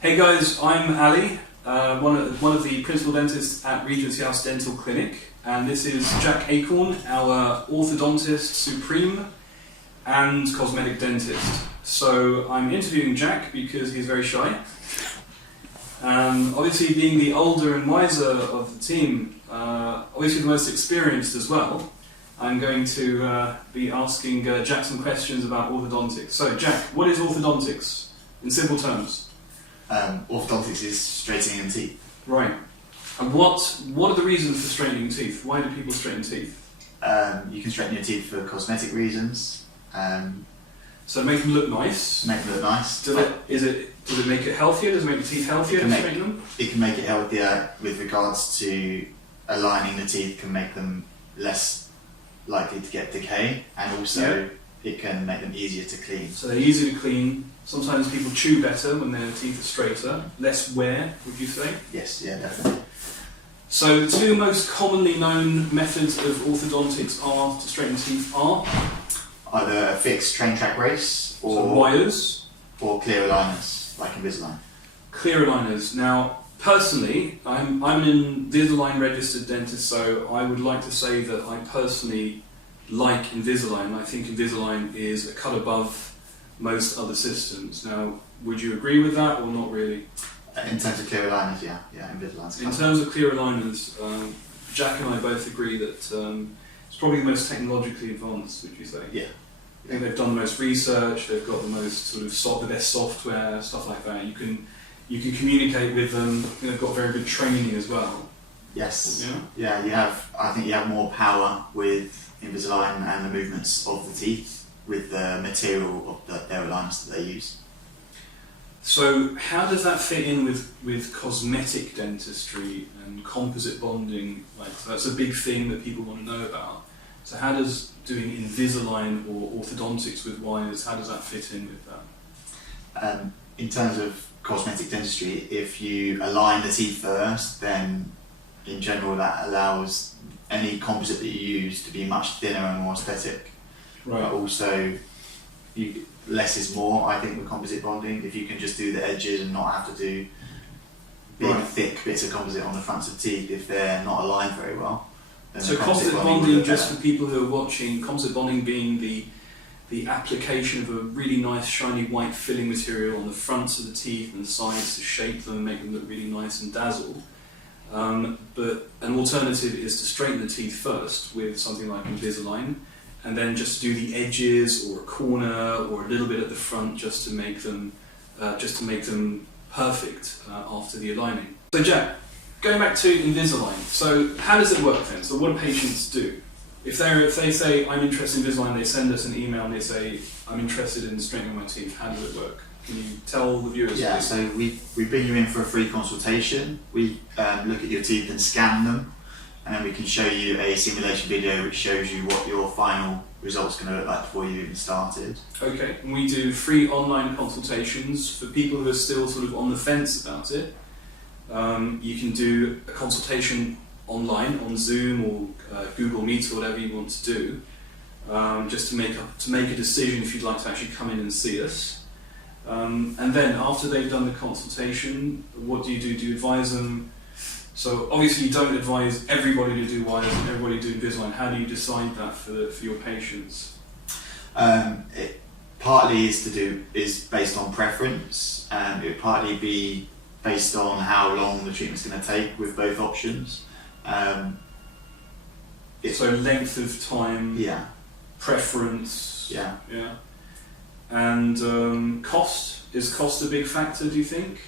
Hey guys, I'm Ali, one of the principal dentists at Regency House Dental Clinic, and this is Jack Acorn, our orthodontist supreme and cosmetic dentist. So I'm interviewing Jack because he's very shy. Obviously, being the older and wiser of the team, obviously the most experienced as well, I'm going to be asking Jack some questions about orthodontics. So Jack, what is orthodontics in simple terms? Orthodontics is straightening in teeth. Right. And what are the reasons for straightening teeth? Why do people straighten teeth? You can straighten your teeth for cosmetic reasons. So make them look nice. Make them look nice. Does it make it healthier? Does it make the teeth healthier to straighten them? It can make it healthier with regards to aligning the teeth, can make them less likely to get decay, and also it can make them easier to clean. So they're easy to clean. Sometimes people chew better when their teeth are straighter. Less wear, would you say? Yes, yeah, definitely. So the two most commonly known methods of orthodontics are to straighten teeth are either a fixed train track brace or wires or clear aligners like Invisalign. Clear aligners. Now, personally, I'm an Invisalign registered dentist, so I would like to say that I personally like Invisalign. I think Invisalign is a cut above most other systems. Now, would you agree with that or not really? In terms of clear aligners, yeah, Invisalign's. In terms of clear aligners, Jack and I both agree that it's probably the most technologically advanced, would you say? Yeah. I think they've done the most research, they've got the most sort of the best software, stuff like that. You can communicate with them. I think they've got very good training as well. Yes. Yeah. Yeah, I think you have more power with Invisalign and the movements of the teeth with the material of their aligners that they use. So how does that fit in with cosmetic dentistry and composite bonding? Like, so that's a big thing that people want to know about. So how does doing Invisalign or orthodontics with wires, how does that fit in with that? In terms of cosmetic dentistry, if you align the teeth first, then in general that allows any composite that you use to be much thinner and more aesthetic. Right. But also, less is more, I think, with composite bonding. If you can just do the edges and not have to do big, thick bits of composite on the fronts of teeth if they're not aligned very well. Then so composite bonding, just for people who are watching, composite bonding being the application of a really nice shiny white filling material on the fronts of the teeth and the sides to shape them and make them look really nice and dazzle. But an alternative is to straighten the teeth first with something like Invisalign, and then just do the edges or a corner or a little bit at the front just to make them perfect after the aligning. So Jack, going back to Invisalign, so how does it work then? So what do patients do? If they say I'm interested in Invisalign, they send us an email and they say I'm interested in straightening my teeth. How does it work? Can you tell the viewers? Yeah, so we bring you in for a free consultation. We look at your teeth and scan them, and then we can show you a simulation video which shows you what your final result's going to look like before you even started. Okay, and we do free online consultations for people who are still sort of on the fence about it. You can do a consultation online on Zoom or Google Meet or whatever you want to do, just to make a decision if you'd like to actually come in and see us. And then after they've done the consultation, what do? Do you advise them? So obviously you don't advise everybody to do wires and everybody to do Invisalign. How do you decide that for your patients? It partly is based on preference, and it would partly be based on how long the treatment's going to take with both options. So length of time, preference, and cost. Is cost a big factor, do you think?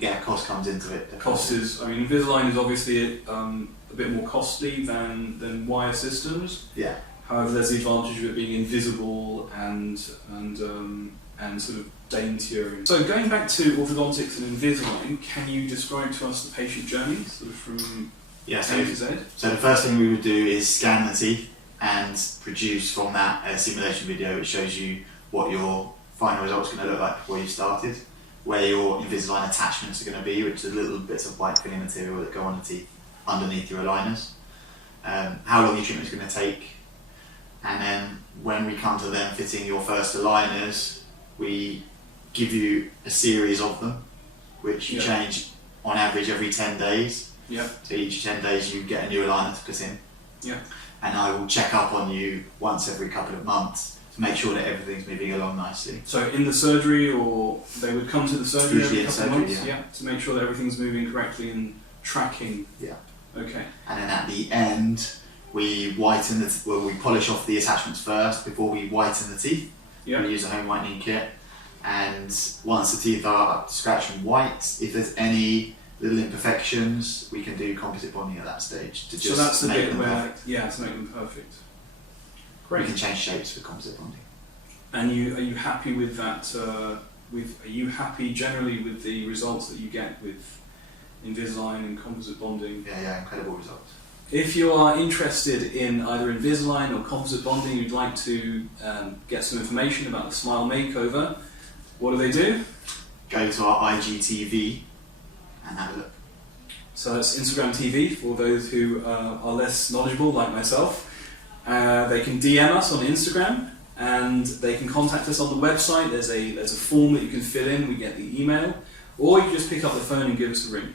Yeah, cost comes into it. Definitely. Cost is, Invisalign is obviously a bit more costly than wire systems. Yeah. However, there's the advantage of it being invisible and sort of daintier. So going back to orthodontics and Invisalign, can you describe to us the patient journey, sort of from A to Z? So the first thing we would do is scan the teeth and produce from that a simulation video which shows you what your final result's going to look like before you started, where your Invisalign attachments are going to be, which is little bits of white filling material that go on the teeth underneath your aligners, how long your treatment's going to take, and then when we come to them fitting your first aligners, we give you a series of them which you Yeah. change on average every 10 days. Yeah. So each 10 days you get a new aligner to put in. Yeah. And I will check up on you once every couple of months to make sure that everything's moving along nicely. So in the surgery, or they would come to the surgery Usually every in couple of surgery, months? yeah. To make sure that everything's moving correctly and tracking. Yeah. Okay. And then at the end, we we polish off the attachments first before we whiten the teeth. Yeah. We use a home whitening kit, and once the teeth are up to scratch and white, if there's any little imperfections, we can do composite bonding at that stage to just So that's the make bit them where, perfect. to make them perfect. We Great. can change shapes for composite bonding. And are you happy with that? Are you happy generally with the results that you get with Invisalign and composite bonding? Yeah, incredible results. If you are interested in either Invisalign or composite bonding, you'd like to get some information about the Smile Makeover, what do? Go to our IGTV and have a look. So that's Instagram TV for those who are less knowledgeable, like myself. They can DM us on Instagram, and they can contact us on the website. There's a form that you can fill in. We get the email, or you just pick up the phone and give us a ring.